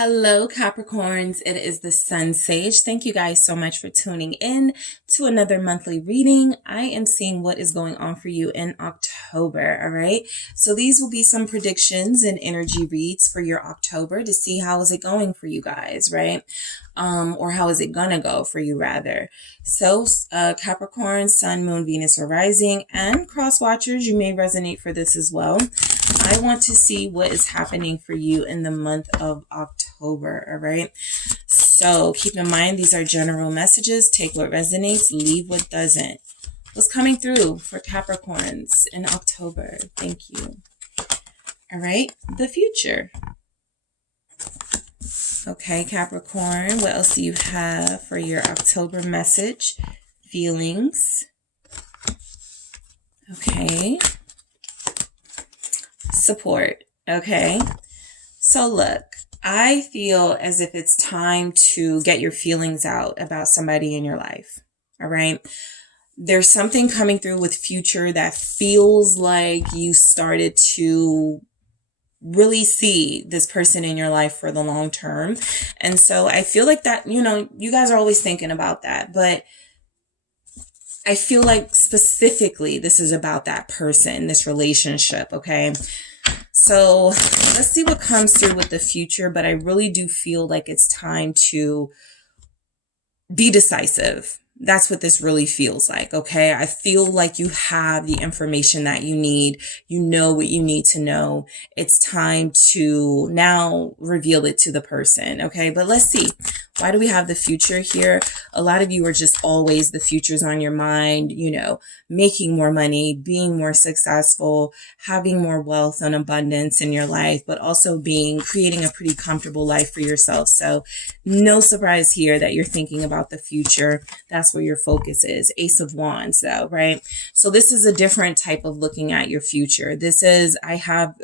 Hello, Capricorns. It is the Sun Sage. Thank you guys so much for tuning in to another monthly reading. I am seeing what is going on for you in October. All right. So these will be some predictions and energy reads for your October to see how is it going for you guys, right? Or how is it gonna go for you rather. So Capricorn, Sun, Moon, Venus, or Rising, and cross watchers, you may resonate for this as well. I want to see what is happening for you in the month of October, all right? So keep in mind, these are general messages. Take what resonates, leave what doesn't. What's coming through for Capricorns in October? Thank you. All right, the future. Okay, Capricorn, what else do you have for your October message? Feelings. Okay. Support. Okay. So look, I feel as if it's time to get your feelings out about somebody in your life. All right. There's something coming through with future that feels like you started to really see this person in your life for the long term. And so I feel like that, you guys are always thinking about that, but I feel like specifically this is about that person, this relationship. Okay. So let's see what comes through with the future, but I really do feel like it's time to be decisive. That's what this really feels like, okay? I feel like you have the information that you need. You know what you need to know. It's time to now reveal it to the person, okay? But let's see. Why do we have the future here? A lot of you are just always the future's on your mind, making more money, being more successful, having more wealth and abundance in your life, but also creating a pretty comfortable life for yourself. So no surprise here that you're thinking about the future. That's where your focus is. Ace of Wands though, right? So this is a different type of looking at your future. This is, I have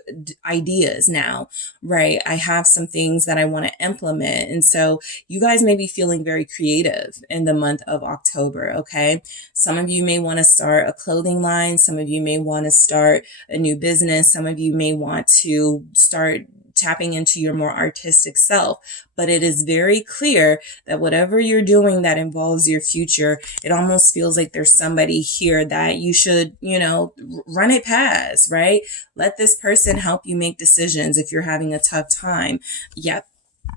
ideas now, right? I have some things that I want to implement. And so you guys may be feeling very creative in the month of October, okay? Some of you may want to start a clothing line. Some of you may want to start a new business. Some of you may want to start tapping into your more artistic self. But it is very clear that whatever you're doing that involves your future, it almost feels like there's somebody here that you should, run it past, right? Let this person help you make decisions if you're having a tough time. Yep,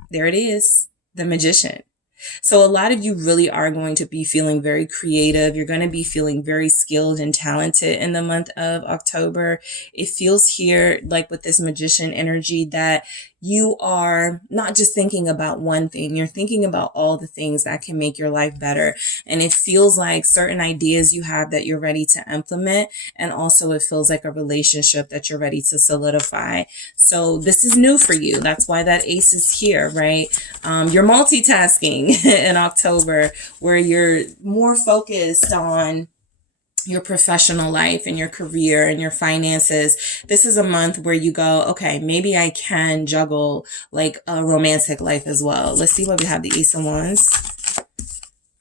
there it is, the Magician. So a lot of you really are going to be feeling very creative. You're going to be feeling very skilled and talented in the month of October. It feels here like with this Magician energy that you are not just thinking about one thing. You're thinking about all the things that can make your life better. And it feels like certain ideas you have that you're ready to implement. And also it feels like a relationship that you're ready to solidify. So this is new for you. That's why that ace is here, right? You're multitasking in October where you're more focused on your professional life and your career and your finances. This is a month where you go, okay, maybe I can juggle like a romantic life as well. Let's see what we have. The Ace of Wands.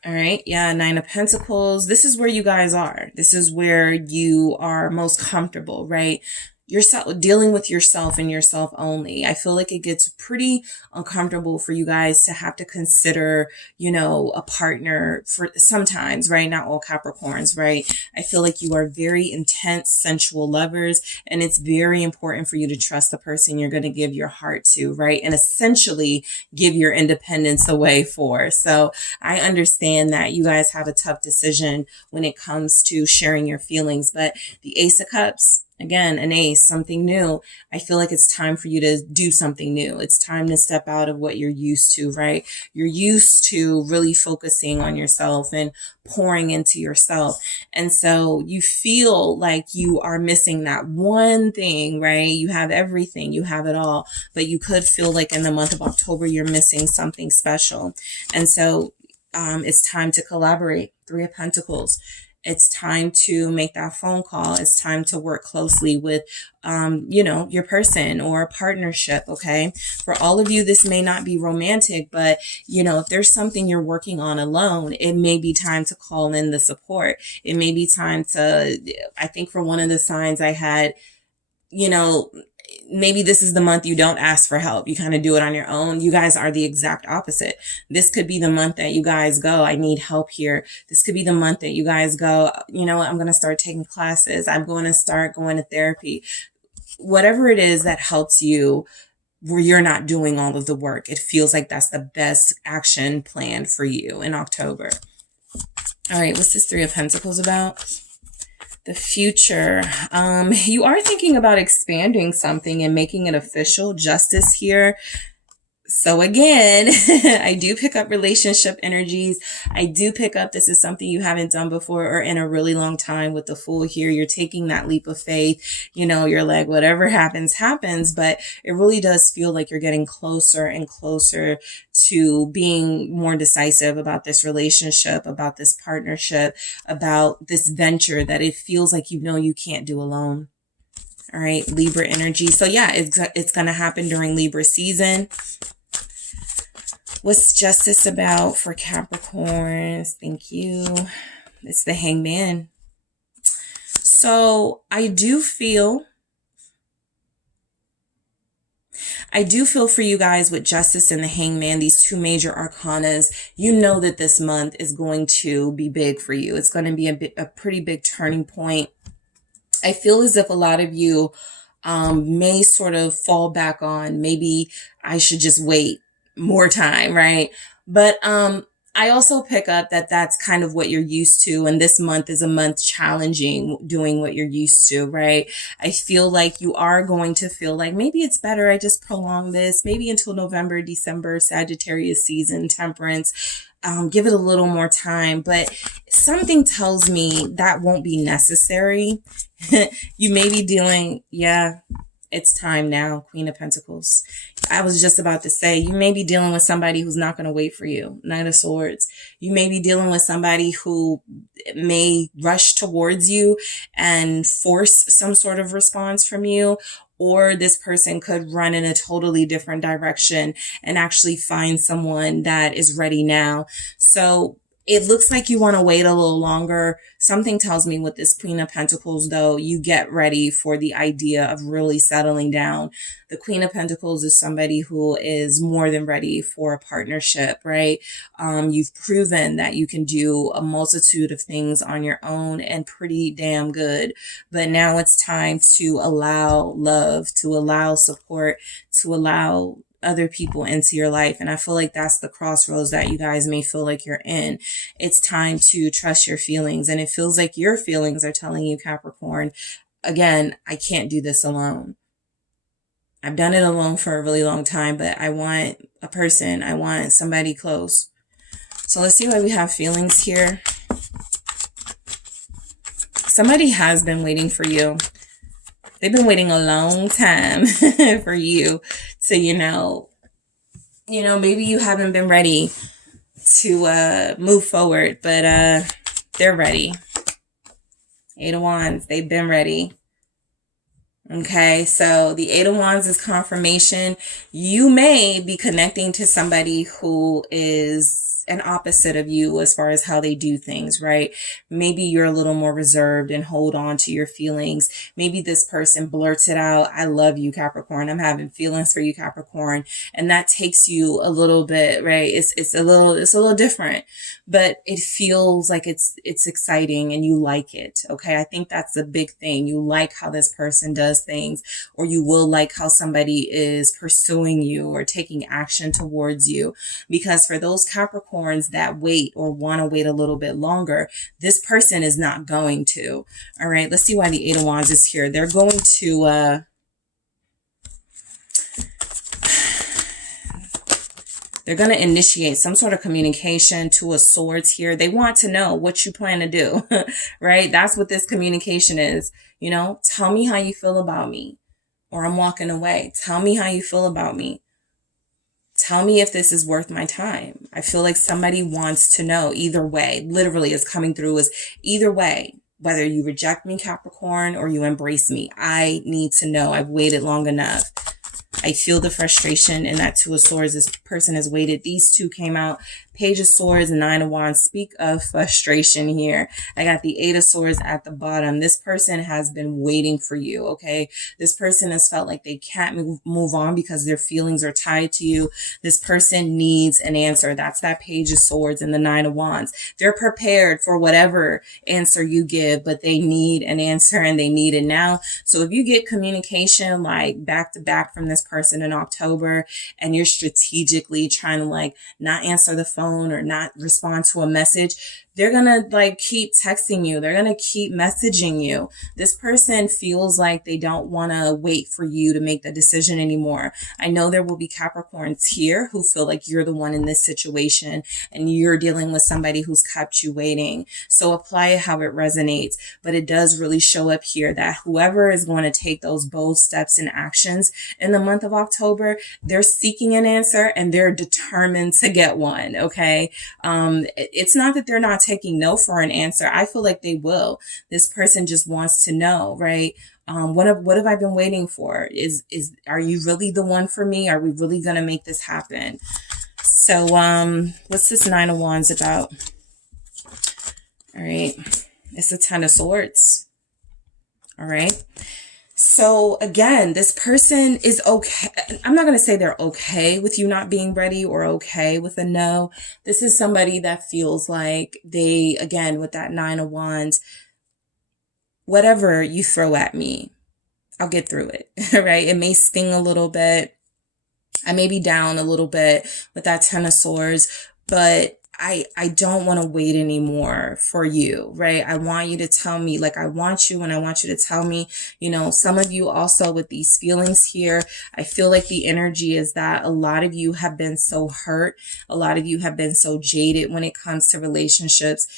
All right. Yeah. Nine of Pentacles. This is where you guys are. This is where you are most comfortable, right? Yourself, dealing with yourself and yourself only. I feel like it gets pretty uncomfortable for you guys to have to consider, a partner for sometimes, right? Not all Capricorns, right? I feel like you are very intense, sensual lovers, and it's very important for you to trust the person you're going to give your heart to, right? And essentially give your independence away for. So I understand that you guys have a tough decision when it comes to sharing your feelings, but the Ace of Cups, again, an ace, something new. I feel like it's time for you to do something new. It's time to step out of what you're used to, right? You're used to really focusing on yourself and pouring into yourself. And so you feel like you are missing that one thing, right? You have everything, you have it all, but you could feel like in the month of October, you're missing something special. And so it's time to collaborate. Three of Pentacles. It's time to make that phone call. It's time to work closely with, your person or a partnership. Okay. For all of you, this may not be romantic, but if there's something you're working on alone, it may be time to call in the support. It may be time to, I think for one of the signs I had, maybe this is the month you don't ask for help. You kind of do it on your own. You guys are the exact opposite. This could be the month that you guys go, I need help here. This could be the month that you guys go, you know what, I'm going to start taking classes. I'm going to start going to therapy. Whatever it is that helps you where you're not doing all of the work. It feels like that's the best action plan for you in October. All right, what's this Three of Pentacles about? The future. You are thinking about expanding something and making it official. Justice here. So again, I do pick up relationship energies. I do pick up this is something you haven't done before or in a really long time with the Fool here. You're taking that leap of faith. You know, you're like, whatever happens, happens. But it really does feel like you're getting closer and closer to being more decisive about this relationship, about this partnership, about this venture that it feels like you know you can't do alone. All right, Libra energy. So yeah, it's going to happen during Libra season. What's justice about for Capricorns? Thank you. It's the Hangman. So I do feel for you guys with Justice and the Hangman, these two major arcanas. You know that this month is going to be big for you. It's going to be a pretty big turning point. I feel as if a lot of you may sort of fall back on, maybe I should just wait more time, right? But I also pick up that that's kind of what you're used to. And this month is a month challenging doing what you're used to, right? I feel like you are going to feel like maybe it's better I just prolong this, maybe until November, December, Sagittarius season, Temperance. Give it a little more time, but something tells me that won't be necessary. You may be dealing, yeah, it's time now, Queen of Pentacles. I was just about to say, you may be dealing with somebody who's not going to wait for you. Knight of Swords. You may be dealing with somebody who may rush towards you and force some sort of response from you. Or this person could run in a totally different direction and actually find someone that is ready now. So it looks like you want to wait a little longer. Something tells me with this Queen of Pentacles, though, you get ready for the idea of really settling down. The Queen of Pentacles is somebody who is more than ready for a partnership, right? You've proven that you can do a multitude of things on your own and pretty damn good. But now it's time to allow love, to allow support, to allow other people into your life. And I feel like that's the crossroads that you guys may feel like you're in. It's time to trust your feelings. And it feels like your feelings are telling you, Capricorn, again, I can't do this alone. I've done it alone for a really long time, but I want a person. I want somebody close. So let's see why we have feelings here. Somebody has been waiting for you. They've been waiting a long time for you to, you know, maybe you haven't been ready to move forward, but they're ready. Eight of Wands, they've been ready. Okay, so the Eight of Wands is confirmation. You may be connecting to somebody who is an opposite of you as far as how they do things, right? Maybe you're a little more reserved and hold on to your feelings. Maybe this person blurts it out. I love you, Capricorn. I'm having feelings for you, Capricorn. And that takes you a little bit, right? It's a little different, but it feels like it's exciting and you like it. Okay. I think that's the big thing. You like how this person does things, or you will like how somebody is pursuing you or taking action towards you. Because for those Capricorns that wait or want to wait a little bit longer, this person is not going to. All right, let's see why the Eight of Wands is here. They're going to they're going to initiate some sort of communication. Two of Swords here. They want to know what you plan to do, right? That's what this communication is. You know, tell me how you feel about me, or I'm walking away. Tell me how you feel about me. Tell me if this is worth my time. I feel like somebody wants to know either way. Literally, it's coming through as either way. Whether you reject me, Capricorn, or you embrace me. I need to know. I've waited long enough. I feel the frustration in that Two of Swords. This person has waited. These two came out. Page of Swords and Nine of Wands. Speak of frustration here. I got the Eight of Swords at the bottom. This person has been waiting for you, okay? This person has felt like they can't move on because their feelings are tied to you. This person needs an answer. That's that Page of Swords and the Nine of Wands. They're prepared for whatever answer you give, but they need an answer and they need it now. So if you get communication like back to back from this person in October and you're strategically trying to like not answer the phone or not respond to a message, they're going to like keep texting you. They're going to keep messaging you. This person feels like they don't want to wait for you to make the decision anymore. I know there will be Capricorns here who feel like you're the one in this situation and you're dealing with somebody who's kept you waiting. So apply it how it resonates. But it does really show up here that whoever is going to take those bold steps and actions in the month of October, they're seeking an answer and they're determined to get one. Okay. It's not that they're not taking no for an answer. I feel like they will. This person just wants to know, right? What have I been waiting for? Are you really the one for me? Are we really going to make this happen? So, what's this Nine of Wands about? All right. It's the Ten of Swords. All right. So again, this person is okay. I'm not going to say they're okay with you not being ready or okay with a no. This is somebody that feels like they, again, with that Nine of Wands, whatever you throw at me, I'll get through it, right? It may sting a little bit. I may be down a little bit with that Ten of Swords, but I don't want to wait anymore for you, right? I want you to tell me, like, I want you and I want you to tell me, you know, some of you also with these feelings here, I feel like the energy is that a lot of you have been so hurt. A lot of you have been so jaded when it comes to relationships.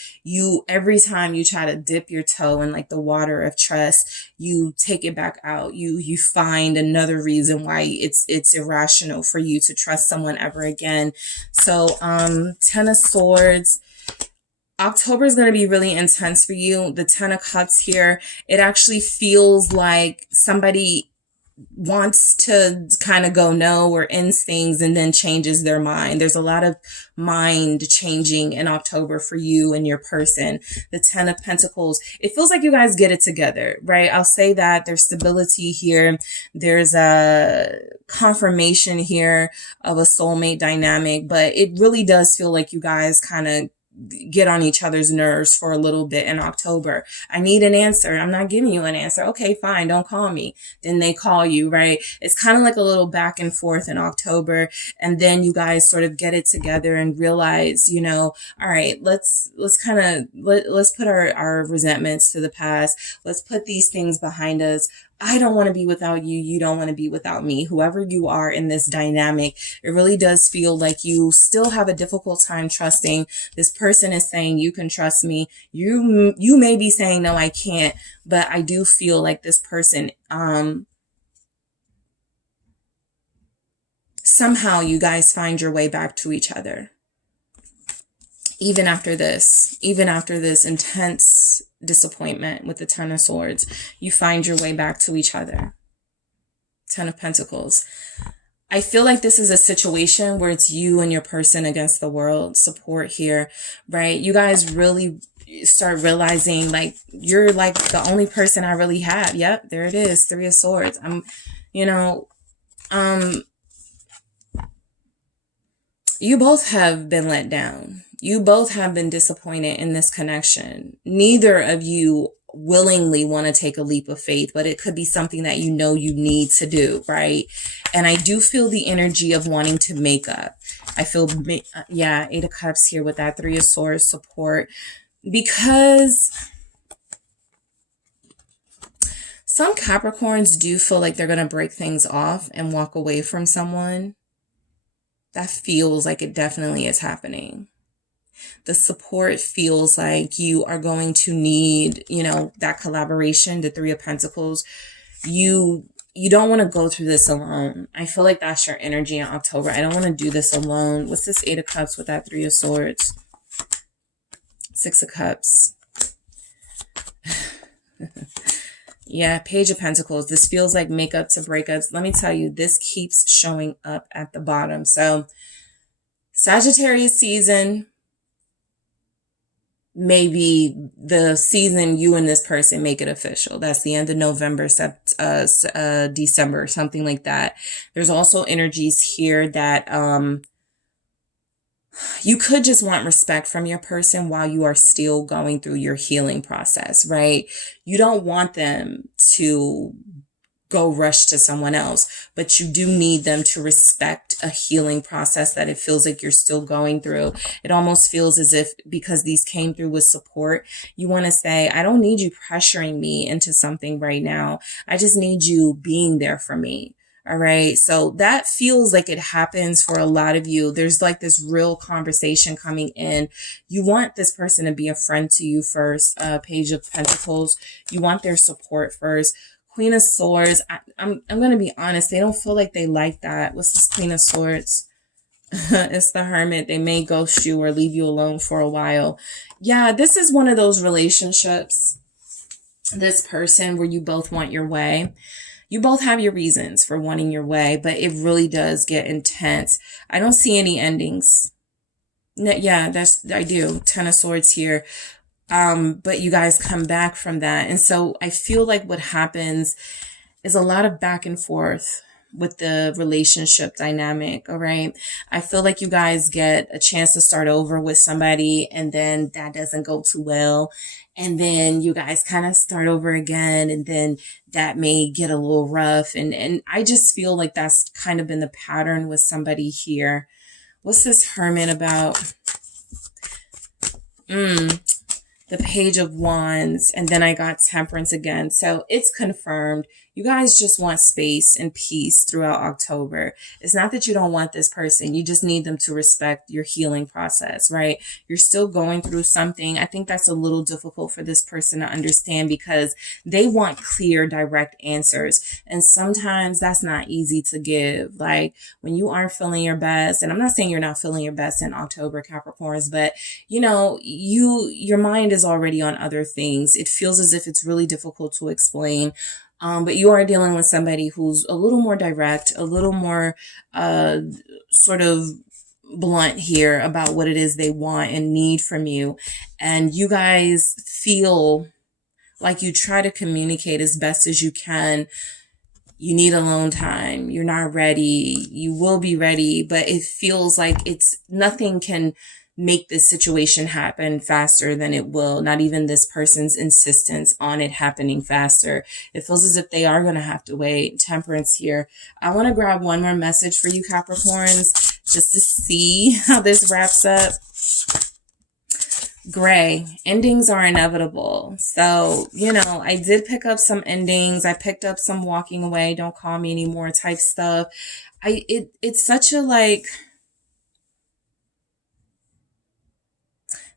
Every time you try to dip your toe in like the water of trust, you take it back out. You find another reason why it's irrational for you to trust someone ever again. So, Ten of Swords. October is going to be really intense for you. The Ten of Cups here, it actually feels like somebody wants to kind of go no or ends things and then changes their mind. There's a lot of mind changing in October for you and your person. The Ten of Pentacles, it feels like you guys get it together, right? I'll say that there's stability here. There's a confirmation here of a soulmate dynamic, but it really does feel like you guys kind of get on each other's nerves for a little bit in October. I need an answer. I'm not giving you an answer. Okay, fine. Don't call me. Then they call you, right? It's kind of like a little back and forth in October. And then you guys sort of get it together and realize, you know, all right, let's put our resentments to the past. Let's put these things behind us. I don't want to be without you. You don't want to be without me. Whoever you are in this dynamic, it really does feel like you still have a difficult time trusting. This person is saying you can trust me. You may be saying, no, I can't, but I do feel like this person, somehow you guys find your way back to each other. Even after this intense disappointment with the Ten of Swords, you find your way back to each other. Ten of Pentacles. I feel like this is a situation where it's you and your person against the world. Support here, right? You guys really start realizing like you're like the only person I really have. Yep, there it is. Three of Swords. You both have been let down. You both have been disappointed in this connection. Neither of you willingly want to take a leap of faith, but it could be something that you know you need to do, right? And I do feel the energy of wanting to make up. I feel, Eight of Cups here with that Three of Swords support, because some Capricorns do feel like they're going to break things off and walk away from someone. That feels like it definitely is happening. The support feels like you are going to need, that collaboration, the Three of Pentacles. You don't want to go through this alone. I feel like that's your energy in October. I don't want to do this alone. What's this Eight of Cups with that Three of Swords? Six of Cups. Yeah, Page of Pentacles. This feels like makeup to breakups. Let me tell you, this keeps showing up at the bottom. So Sagittarius season, maybe the season you and this person make it official. That's the end of November, December, something like that. There's also energies here that you could just want respect from your person while you are still going through your healing process, right? You don't want them to go rush to someone else, but you do need them to respect a healing process that it feels like you're still going through. It almost feels as if, because these came through with support, you want to say, I don't need you pressuring me into something right now. I just need you being there for me. All right. So that feels like it happens for a lot of you. There's like this real conversation coming in. You want this person to be a friend to you first. Page of Pentacles. You want their support first. Queen of Swords. I'm going to be honest. They don't feel like they like that. What's this Queen of Swords? It's the Hermit. They may ghost you or leave you alone for a while. Yeah, this is one of those relationships, this person where you both want your way. You both have your reasons for wanting your way, but it really does get intense. I don't see any endings. Yeah, I do. Ten of Swords here. But you guys come back from that. And so I feel like what happens is a lot of back and forth with the relationship dynamic. All right. I feel like you guys get a chance to start over with somebody, and then that doesn't go too well. And then you guys kind of start over again, and then that may get a little rough. And I just feel like that's kind of been the pattern with somebody here. What's this Hermit about? The Page of Wands, and then I got Temperance again. So it's confirmed. You guys just want space and peace throughout October. It's not that you don't want this person. You just need them to respect your healing process, right? You're still going through something. I think that's a little difficult for this person to understand because they want clear, direct answers. And sometimes that's not easy to give. Like when you aren't feeling your best, and I'm not saying you're not feeling your best in October, Capricorns, but you know, your mind is already on other things. It feels as if it's really difficult to explain. But you are dealing with somebody who's a little more direct, a little more sort of blunt here about what it is they want and need from you. And you guys feel like you try to communicate as best as you can. You need alone time. You're not ready. You will be ready, but it feels like nothing can make this situation happen faster than it will. Not even this person's insistence on it happening faster. It feels as if they are going to have to wait. Temperance here. I want to grab one more message for you Capricorns just to see how this wraps up. Gray. Endings are inevitable. So, you know, I did pick up some endings. I picked up some walking away, don't call me anymore type stuff. It's such a like...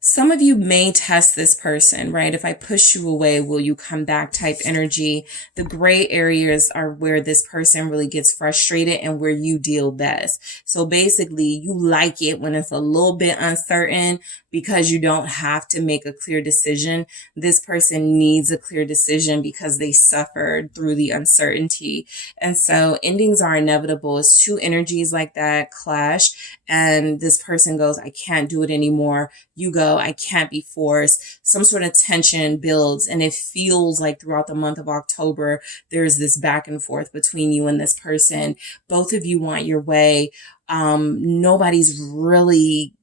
Some of you may test this person, right? If I push you away, will you come back type energy. The gray areas are where this person really gets frustrated and where you deal best. So basically, you like it when it's a little bit uncertain because you don't have to make a clear decision. This person needs a clear decision because they suffered through the uncertainty. And so endings are inevitable. It's two energies like that clash. And this person goes, I can't do it anymore. You go, I can't be forced. Some sort of tension builds, and it feels like throughout the month of October, there's this back and forth between you and this person. Both of you want your way. Nobody's really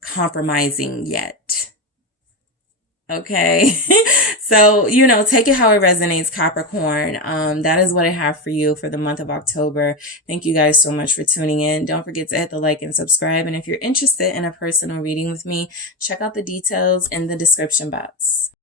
compromising yet. Okay. So, you know, take it how it resonates, Capricorn. That is what I have for you for the month of October. Thank you guys so much for tuning in. Don't forget to hit the like and subscribe. And if you're interested in a personal reading with me, check out the details in the description box.